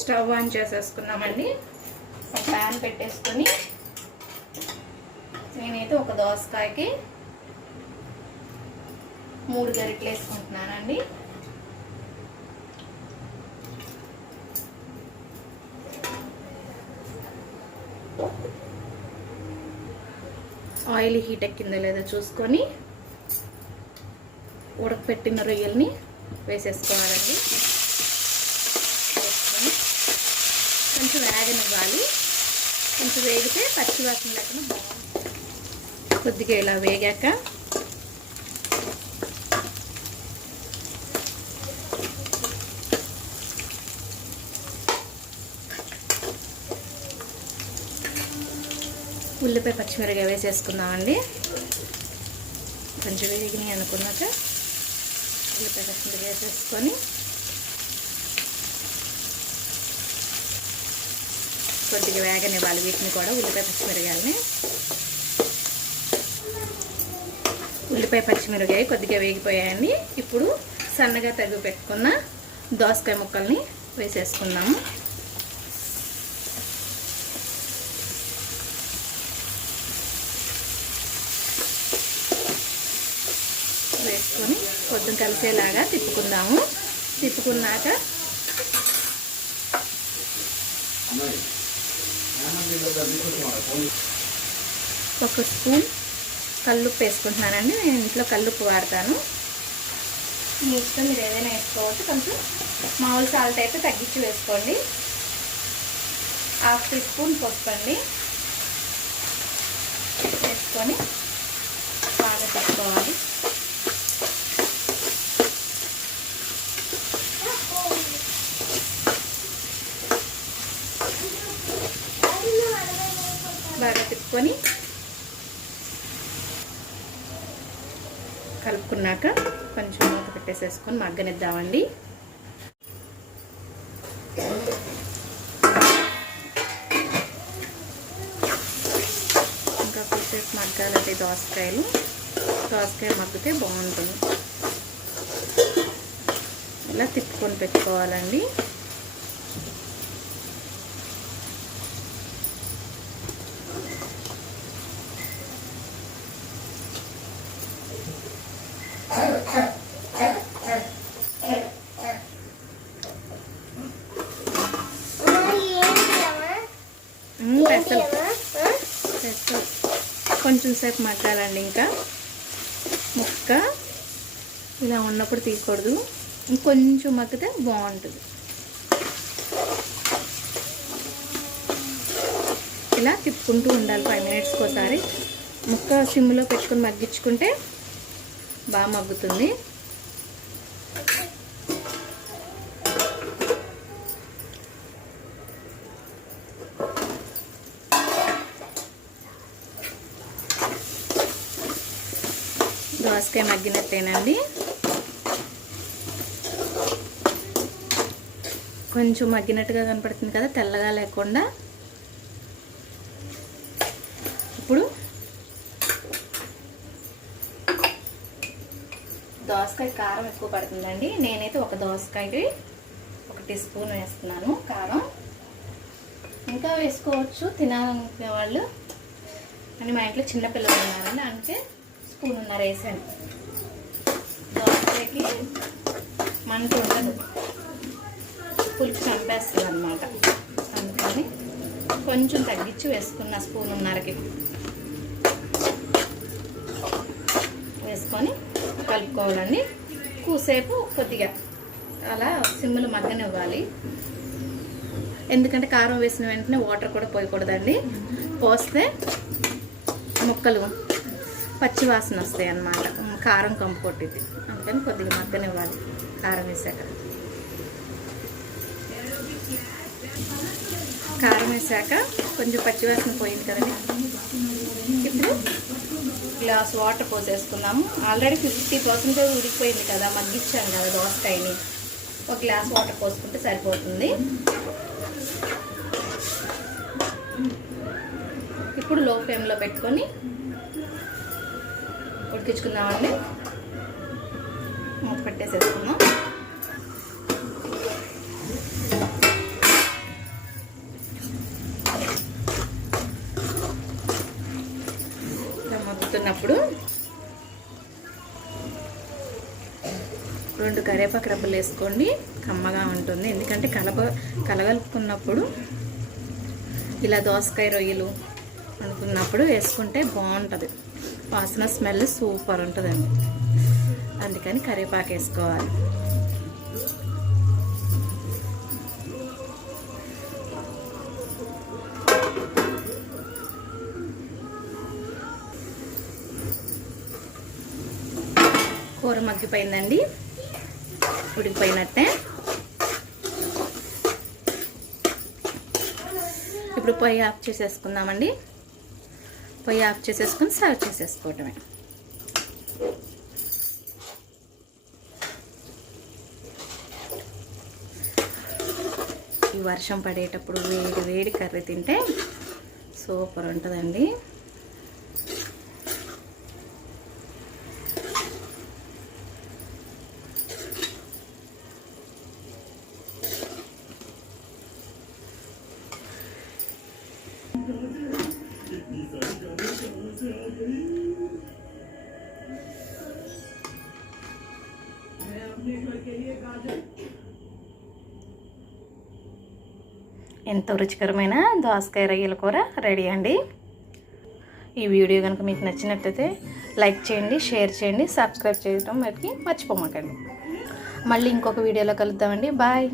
Stove on చేసేసుకున్నామండి. ఒక pan పెట్టేసుకొని నేనైతే ఒక దోసకాయకి 3 గరిటెలు వేసుకుంటున్నానండి. ఆయిల్ హీట్ ఎక్కిందో లేదో చూసుకొని ఉడకపెట్టిన రొయ్యల్ని వేసేసుకోవాలండి. వేసుకొని కొంచెం వేగనివ్వాలి. కొంచెం వేగితే పచ్చివాసన లేకుండా బాగుంటుంది. కొద్దిగా ఇలా వేగాక ఉల్లిపాయ పచ్చిమిరపకాయ వేసేసుకుందామండి. కొంచెం వేగినాయి అనుకున్నాక ఉల్లిపాయ పచ్చిమిరపకాయ వేసేసుకొని కొద్దిగా వేగనివ్వాలి. వీటిని కూడా ఉల్లిపాయ పచ్చిమిరపకాయలని. ఉల్లిపాయ పచ్చిమిరపకాయ కొద్దిగా వేగిపోయాయండి. ఇప్పుడు సన్నగా తరిగి పెట్టుకున్న దోసకాయ ముక్కల్ని వేసేసుకుందాము. వేసుకొని కొంచెం కలిసేలాగా తిప్పుకుందాము. తిప్పుకున్నాక ఒక స్పూన్ కల్లుప్పు వేసుకుంటున్నానండి. నేను ఇంట్లో కల్లుప్పు వాడతాను. మీ ఇష్టం, మీరు ఏదైనా వేసుకోవచ్చు. కొంచెం మామూలు సాల్ట్ అయితే తగ్గించి వేసుకోండి. 1/2 టీ స్పూన్ పసుపు అండి వేసుకొని బాగా తిప్పుకోవాలి. బాగా తిప్పుకొని కలుపుకున్నాక కొంచెం మూత పెట్టేసేసుకొని మగ్గనిద్దామండి. ఇంకా కొద్దిసేపు మగ్గాలంటే దోసకాయ మగ్గితే బాగుంటుంది. ఇలా తిప్పుకొని పెట్టుకోవాలండి. కొంచెం సేపు మగ్గాలండి. ఇంకా ముక్క ఇలా ఉన్నప్పుడు తీయకూడదు. ఇంకొంచెం మగ్గితే బాగుంటుంది. ఇలా తిప్పుకుంటూ ఉండాలి 5 మినిట్స్కి ఒకసారి. ముక్క సిమ్లో పెట్టుకొని మగ్గించుకుంటే బాగా మగ్గుతుంది. దోసకాయ మగ్గినట్టేనండి. కొంచెం మగ్గినట్టుగా కనపడుతుంది కదా, తెల్లగా లేకుండా. ఇప్పుడు దోసకాయ కారం ఎక్కువ పడుతుందండి. నేనైతే ఒక దోసకాయకి 1 టీ స్పూన్ వేస్తున్నాను కారం. ఇంకా వేసుకోవచ్చు తినాలనుకునే వాళ్ళు. అని మా ఇంట్లో చిన్నపిల్లలు ఉన్నారండి, అందుకే 1 స్పూన్ వేసాను. దోసకాయకి మంట ఉండదు, పులుపు చంపేస్తుంది అన్నమాట. అందుకని కొంచెం తగ్గించి వేసుకున్న 1 స్పూన్కి వేసుకొని కలుపుకోవాలండి. కూసేపు కొద్దిగా అలా సిమ్లో మగ్గనివ్వాలి. ఎందుకంటే కారం వేసిన వెంటనే వాటర్ కూడా పోయకూడదండి. పోస్తే ముక్కలు పచ్చి వాసన వస్తాయి అన్నమాట. కారం కంపు కొట్టింది. అందుకని కొద్దిగా మగ్గనివ్వాలి కారం వేసాక. కారం వేసాక కొంచెం పచ్చివాసన పోయింది కదండి. ఇప్పుడు గ్లాస్ వాటర్ పోసేసుకున్నాము. ఆల్రెడీ 50% ఉడికిపోయింది కదా, మగ్గించాను కదా దోసకాయని. 1 గ్లాస్ వాటర్ పోసుకుంటే సరిపోతుంది. ఇప్పుడు లో ఫ్లేమ్లో పెట్టుకొని ఉడికించుకుందామండి. మూత పెట్టేసేసుకుందాం. వేసుకున్నప్పుడు 2 కరివేపాకు రెబ్బలు వేసుకోండి, కమ్మగా ఉంటుంది. ఎందుకంటే కలగలుపుకున్నప్పుడు ఇలా దోసకాయ రొయ్యలు అనుకున్నప్పుడు వేసుకుంటే బాగుంటుంది, వాసన స్మెల్ సూపర్ ఉంటుందండి. అందుకని కరివేపాకు వేసుకోవాలి. కూర మగ్గిపోయిందండి, ఉడికిపోయినట్టే. ఇప్పుడు పొయ్యి ఆఫ్ చేసేసుకుందామండి. పొయ్యి ఆఫ్ చేసేసుకుని సర్వ్ చేసేసుకోవటమే. ఈ వర్షం పడేటప్పుడు వేడి వేడి కర్రీ తింటే సూపర్ ఉంటుందండి. ఎంతో రుచికరమైన దోసకాయ రొయ్యల కూర రెడీ అండి. ఈ వీడియో కనుక మీకు నచ్చినట్లయితే లైక్ చేయండి, షేర్ చేయండి, సబ్స్క్రైబ్ చేయడం మర్చిపోమాకండి. మళ్ళీ ఇంకొక వీడియోలో కలుద్దామండి. బాయ్.